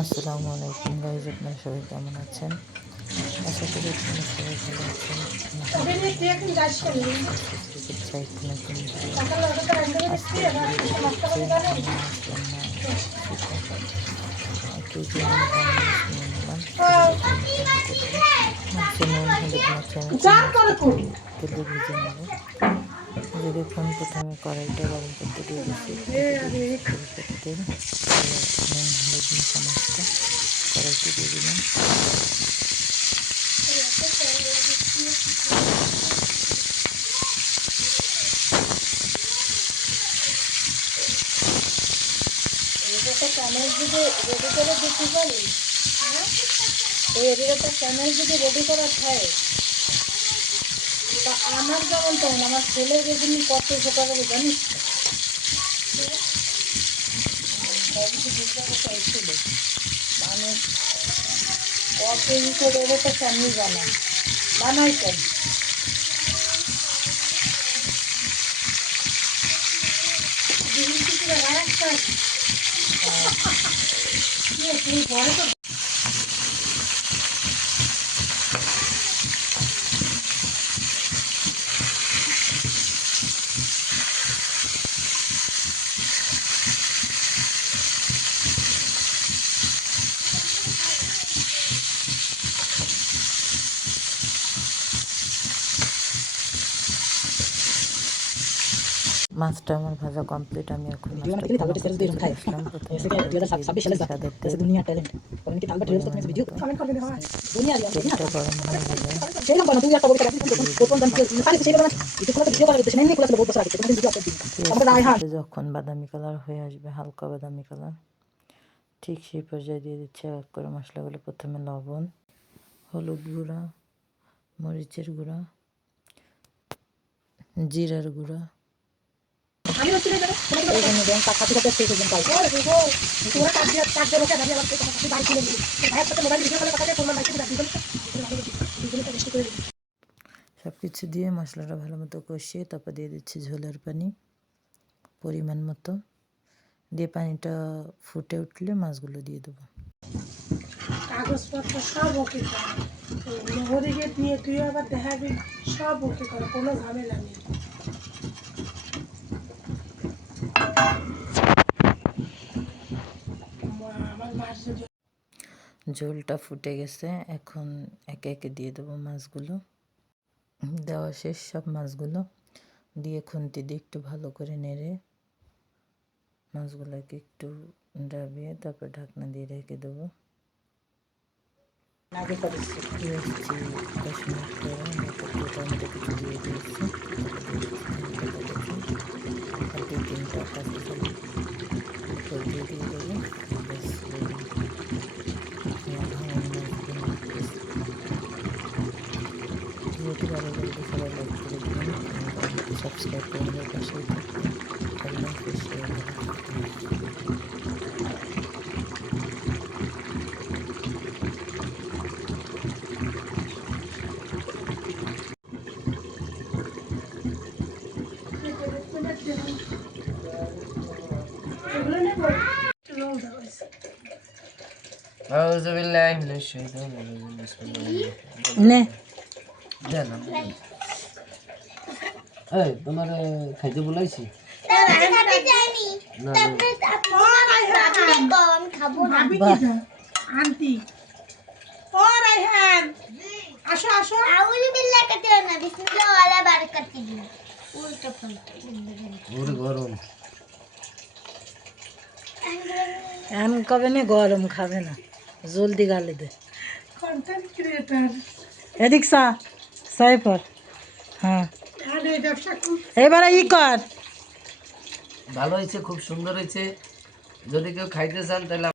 আসসালামু আলাইকুম গাইজ, আপনারা সবাই কেমন আছেন? আশা করি আপনারা সবাই ভালো আছেন। চিকিৎসা একটি নতুন ভিডিও। আজকের ভিডিওটি হচ্ছে মাছ রান্না রেসিপি। 1 কেজি আমি বোনলেস নিয়ে নিলাম, রান্না করবো। মাছে নুন হলুদ মাখিয়ে তেলে ভেজে নেব। যে দেখুন, প্রথমে কড়াইটা গরম করতে দিয়ে দিচ্ছি। সরিষার তেল, নুন হলুদ মাখা মাছটা কড়াইতে দিয়ে দিলাম। চ্যানেল যদি রেডি করে দিতে পারি, একটা চ্যানেল যদি রেডি করা থাকে, তা আমার যেমন তখন আমার ছেলের যেদিন কত সেটা করে জানিস ছিল মানুষ কত ই করে তো চ্যানেল বানাই কেন পরে তো মাছটা আমার ভাজা কমপ্লিট। আমি এখন যখন বাদামি কালার হয়ে আসবে, হালকা বাদামি কালার, ঠিক সেই পর্যায়ে দিয়ে দিচ্ছে এক করে মশলাগুলো। প্রথমে লবণ, হলুদ গুঁড়া, মরিচের গুঁড়া, জিরার গুঁড়া, সব কিছু দিয়ে মশলাটা ভালো মতো কষিয়ে তারপর দিয়ে দিচ্ছি ঝোলের পানি পরিমাণ মতো। দিয়ে পানিটা ফুটে উঠলে মাছগুলো দিয়ে দেবো। কাগজপত্র সব ওকে করে মোহরিকে দিয়ে তুই আবার দেখাবি, সব ওকে করে, কোনো ঝামেলা নেই। ঝোলটা ফুটে গেছে, এখন একে একে দিয়ে দেবো মাছগুলো। দেওয়া শেষ সব মাছগুলো দিয়ে খুন্তি দিয়ে একটু ভালো করে নেড়ে মাছগুলোকে একটু ডাবিয়ে তারপর ঢাকনা দিয়ে রেখে দেবো। 10 মিনিট পরে আমি টমেটো কিছু দিয়ে দিয়েছি। আর 2-3টা কাঁচা উপর দিয়ে দেবো। বেশ রেডি ভিডিওটি ভালো লাগলে সবাই লাইক করে দিন, সাবস্ক্রাইব করে আমাদের পাশেই থাকবেন। আল্লাহ হাফেজ। أعوذ بالله من الشيطان الرجيم بسم الله الرحمن الرحيم এই তোমার খাইতে বলাইছি আন্টি ও রাইহান আসো আসো আউযু বিল্লাহি কাটিও না বিসমিল্লাহ ওয়ালা বারাকাত দিন উল্টা পাল্টা ওরে গরম এমন কবে না গরম খাবে না, জলদি গালে দে। কন্টেন্ট ক্রিয়েটর এদিক সাইফার, হ্যাঁ আরে ব্যবসা এবারে ই কর। ভালো হয়েছে, খুব সুন্দর হয়েছে। যদি কেউ খাইতে চান তাহলে